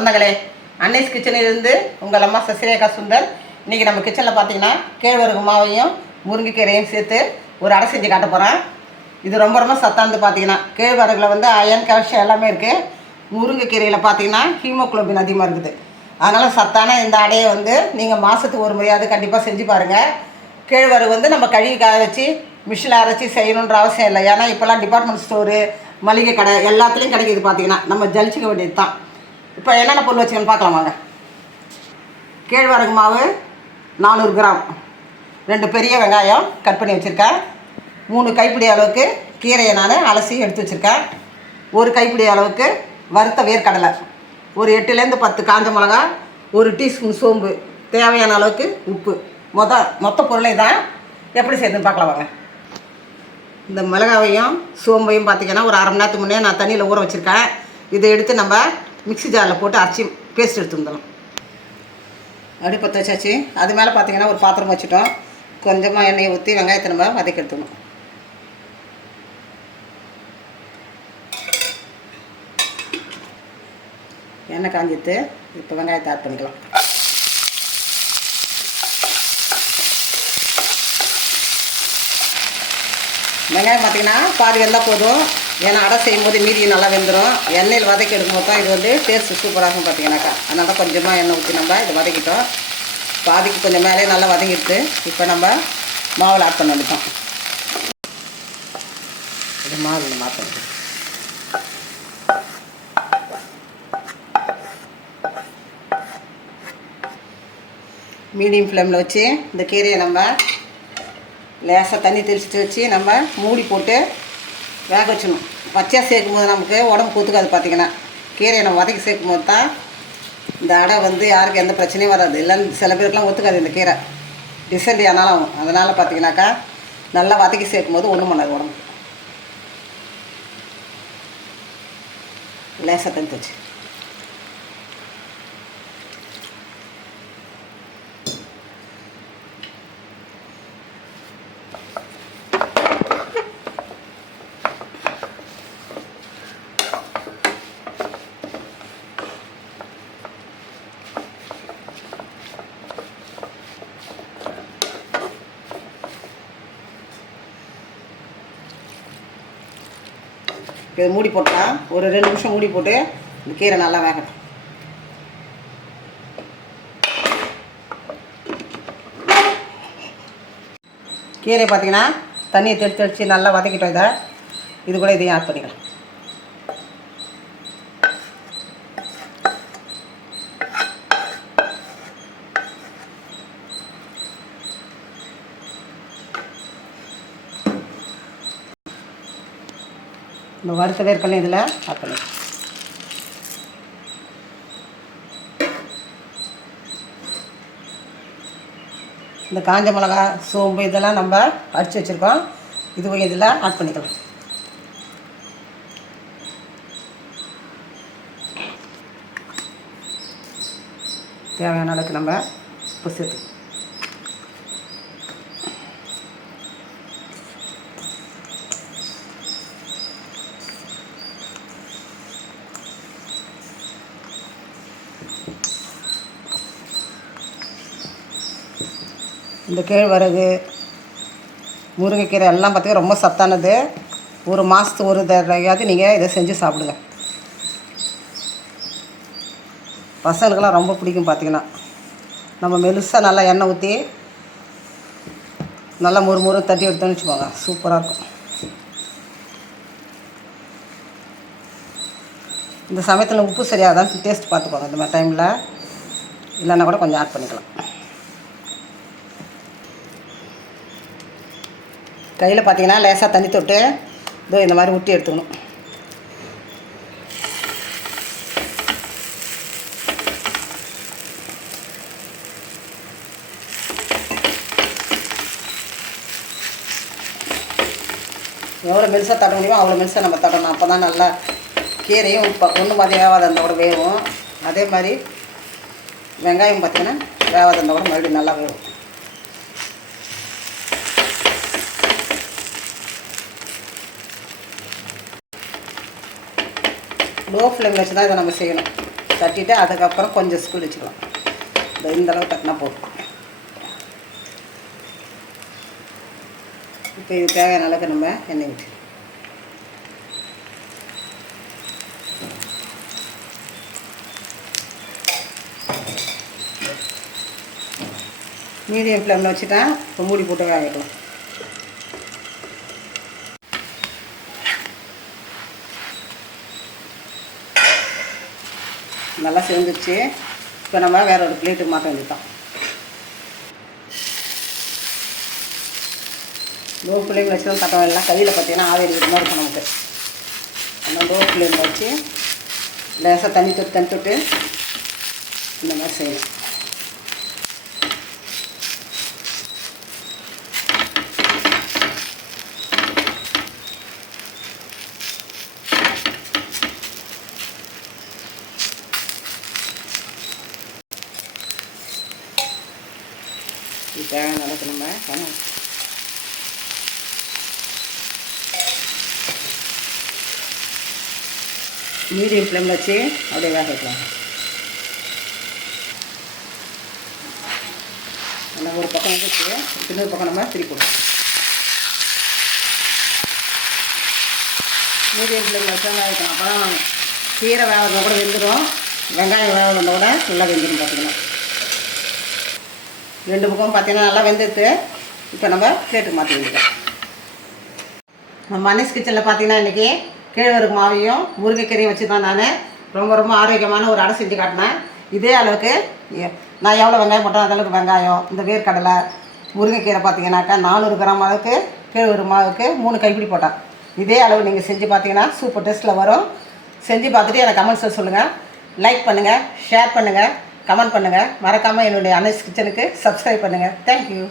சொந்தங்களே, அன்னைஸ் கிச்சனிலிருந்து உங்கள் அம்மா சசிரேகா சுந்தர். இன்றைக்கி நம்ம கிச்சனில் பார்த்தீங்கன்னா கேழ்வரகு மாவையும் முருங்கைக்கீரையும் சேர்த்து ஒரு அடை செஞ்சு காட்ட போகிறேன். இது ரொம்ப ரொம்ப சத்தானது. பார்த்தீங்கன்னா கேழ்வரகுல வந்து அயன், கால்சியம் எல்லாமே இருக்குது. முருங்கைக்கீரையில் பார்த்தீங்கன்னா ஹீமோகுளோபின் அதிகமாக இருக்குது. அதனால் சத்தான இந்த அடையை வந்து நீங்கள் மாதத்துக்கு ஒரு முறையாவது கண்டிப்பாக செஞ்சு பாருங்கள். கேழ்வரகு வந்து நம்ம கழுவி காய வச்சு மிஷினில் அரைச்சி செய்யணுன்ற அவசியம் இல்லை. ஏன்னா இப்போல்லாம் டிபார்ட்மெண்ட் ஸ்டோரு, மளிகை கடை எல்லாத்துலேயும் கிடைக்கிது. பார்த்தீங்கன்னா நம்ம ஜலிச்சிக்க வேண்டியது தான். இப்போ என்னென்ன பொருள் வச்சுக்கணும்னு பார்க்கலாம் வாங்க. கேழ்வரகு மாவு 400 கிராம், 2 பெரிய வெங்காயம் கட் பண்ணி வச்சுருக்கேன், 3 கைப்பிடி அளவுக்கு கீரையை நான் அலசி எடுத்து வச்சுருக்கேன், 1 கைப்பிடி அளவுக்கு வறுத்த வேர்க்கடலை, ஒரு 8லேருந்து 10 காஞ்ச மிளகா, 1 டீஸ்பூன் சோம்பு, தேவையான அளவுக்கு உப்பு. மொத்த பொருளை தான் எப்படி செய்யுதுன்னு பார்க்கலாம் வாங்க. இந்த மிளகாவையும் சோம்பையும் பார்த்திங்கன்னா ஒரு அரை மணி நேரத்துக்கு முன்னே நான் தண்ணியில் ஊற வச்சுருக்கேன். இதை எடுத்து நம்ம மிக்ஸி ஜாரில் போட்டு அரைச்சி பேஸ்ட் எடுத்து வந்துடலாம். அடுப்பு பற்ற வச்சாச்சு. அது மேலே பார்த்திங்கன்னா ஒரு பாத்திரம் வச்சுட்டோம். கொஞ்சமாக எண்ணெயை ஊற்றி வெங்காயத்தை நம்ம வதக்கி எடுத்துக்கணும். எண்ணெய் காஞ்சிட்டு இப்போ வெங்காயத்தை ஆட் பண்ணிக்கலாம். வெங்காயம் பார்த்திங்கன்னா பாதி வெந்தால் போதும். ஏன்னா அடை செய்யும் போது மீதி நல்லா வெந்துடும். எண்ணெயில் வதக்கி எடுக்கும்போது தான் இது வந்து டேஸ்ட்டு சூப்பராக இருக்கும் பார்த்திங்கனாக்கா. அதனால தான் கொஞ்சமாக எண்ணெய் ஊற்றி நம்ம இதை வதக்கிட்டோம். பாதிக்கு கொஞ்சம் மேலே நல்லா வதங்கிடுது. இப்போ நம்ம மாவில் ஆட் பண்ண வேண்டியதான். இது மாவில் மாற்றணும். மீடியம் ஃப்ளேமில் வச்சு இந்த கீரையை நம்ம லேசாக தண்ணி தெளிச்சிட்டு வச்சு நம்ம மூடி போட்டு வேக வச்சிடணும். பச்சையாக சேர்க்கும் போது நமக்கு உடம்பு ஒத்துக்காது. பார்த்திங்கன்னா கீரையை நம்ம வதக்கி சேர்க்கும் போது தான் இந்த அடை வந்து யாருக்கும் எந்த பிரச்சனையும் வராது. இல்லைன்னு சில பேருக்குலாம் ஒத்துக்காது இந்த கீரை, டிசென்ட்ரி ஆனாலும் ஆகும். அதனால் பார்த்திங்கனாக்கா நல்லா வதக்கி சேர்க்கும் போது ஒன்றும் பண்ணாது உடம்பு. லேசாக தண்ணி தெளிச்சு இதை மூடி போட்டால் ஒரு 2 நிமிஷம் மூடி போட்டு இந்த கீரை நல்லா வேகட்டும். கீரை பார்த்திங்கன்னா தண்ணியை தெளித்து நல்லா வதக்கிட்டோம். இது கூட இதையும் ஆட் பண்ணிக்கலாம். இந்த வறுத்த வேர்க்கடலை இதில் ஆட் பண்ணி இந்த காஞ்ச மிளகா, சோம்பு இதெல்லாம் நம்ம அடித்து வச்சுருக்கோம். இதுவும் இதில் ஆட் பண்ணிக்கலாம். தேவையான அளவுக்கு நம்ம உப்பு சேர்த்து இந்த கேழ்வரகு, முருங்கைக்கீரை எல்லாம் பார்த்திங்கன்னா ரொம்ப சத்தானது. ஒரு மாதத்துக்கு ஒரு தடவையாவது நீங்கள் இதை செஞ்சு சாப்பிடுங்க. பசங்களுக்கெல்லாம் ரொம்ப பிடிக்கும். பார்த்திங்கன்னா நம்ம மெலுசாக நல்லா எண்ணெய் ஊற்றி நல்லா முறு தட்டி எடுத்தோன்னு வச்சுக்கோங்க, சூப்பராக இருக்கும். இந்த சமயத்தில் உப்பு சரியாக தான் டேஸ்ட் பார்த்துக்கோங்க. இந்த மாதிரி டைமில் இல்லைன்னா கூட கொஞ்சம் ஆட் பண்ணிக்கலாம். கையில் பார்த்திங்கன்னா லேசாக தண்ணி தொட்டு இதோ இந்த மாதிரி ஊற்றி எடுத்துக்கணும். எவ்வளோ மெல்சாக தட்ட முடியுமோ அவ்வளோ மெல்சாக நம்ம தட்டணும். அப்போ தான் நல்லா கீரையும் ஒன்று மாதிரி வேவாத இருந்தால் கூட வேகும். அதே மாதிரி வெங்காயம் பார்த்திங்கன்னா வேவாத இருந்தால் கூட மறுபடியும் நல்லா வேகும். லோ ஃப்ளேமில் வச்சு தான் இதை நம்ம செய்யணும். தட்டிட்டு அதுக்கப்புறம் கொஞ்சம் ஸ்பீடு வச்சுக்கலாம். இந்த அளவு தட்டினா போதும். இப்போ இது தேவையான அளவுக்கு நம்ம எண்ணெய் ஊற்றி மீடியம் ஃப்ளேமில் வச்சுட்டா இப்போ மூடி போட்டு வேக வைக்கலாம். நல்லா சேர்ந்துருச்சு. இப்போ நம்ம வேற ஒரு பிளேட்டுக்கு மாற்ற வேண்டியதான். லோ ஃப்ளேமில் வச்சு தான் தட்டம் எல்லாம் கையில் பார்த்தீங்கன்னா ஆவி இருக்கிற மாதிரி இருக்கும் நமக்கு. ஆனால் லோ ஃப்ளேமில் வச்சு லேசாக தண்ணி தொட்டு இந்த மாதிரி செய்யணும். இது தேவையான அளவுக்கு நம்ம மீடியம் ஃப்ளேமில் வச்சு அப்படியே வேக வைக்கலாம். நம்ம ஒரு பக்கம் வந்துச்சு, இன்னொரு பக்கம் நம்ம திருப்பி போடுவோம். மீடியம் ஃப்ளேமில் வச்சா வேக வைக்கணும். அப்போ தான் கீரை வேகிறத கூட வெந்துடும், வெங்காயம் வேகிறத கூட நல்லா வெந்துடும். பார்த்திங்கன்னா ரெண்டு பக்கம் பார்த்திங்கன்னா நல்லா வெந்துட்டு இப்போ நம்ம பிளேட்டுக்கு மாற்றி வந்துட்டோம். நம்ம மனிஷ் கிச்சனில் பார்த்திங்கன்னா இன்றைக்கி கேழ்வரகு மாவையும் முருங்கைக்கீரையும் வச்சு தான் நான் ரொம்ப ஆரோக்கியமான ஒரு அடை செஞ்சு காட்டினேன். இதே அளவுக்கு நான் எவ்வளோ வெங்காயம் போட்டேன் அதளவுக்கு வெங்காயம், இந்த வேர்க்கடலை, முருங்கைக்கீரை பார்த்திங்கனாக்கா 400 கிராம் அளவுக்கு கேழ்வரகு மாவுக்கு 3 கைப்பிடி போட்டேன். இதே அளவு நீங்கள் செஞ்சு பார்த்தீங்கன்னா சூப்பர் டேஸ்ட்டில் வரும். செஞ்சு பார்த்துட்டு எனக்கு கமெண்ட்ஸில் சொல்லுங்கள். லைக் பண்ணுங்கள், ஷேர் பண்ணுங்கள், கமெண்ட் பண்ணுங்கள். மறக்காமல் என்னுடைய அனீஸ் கிச்சனுக்கு சப்ஸ்கிரைப் பண்ணுங்கள். தேங்க்யூ.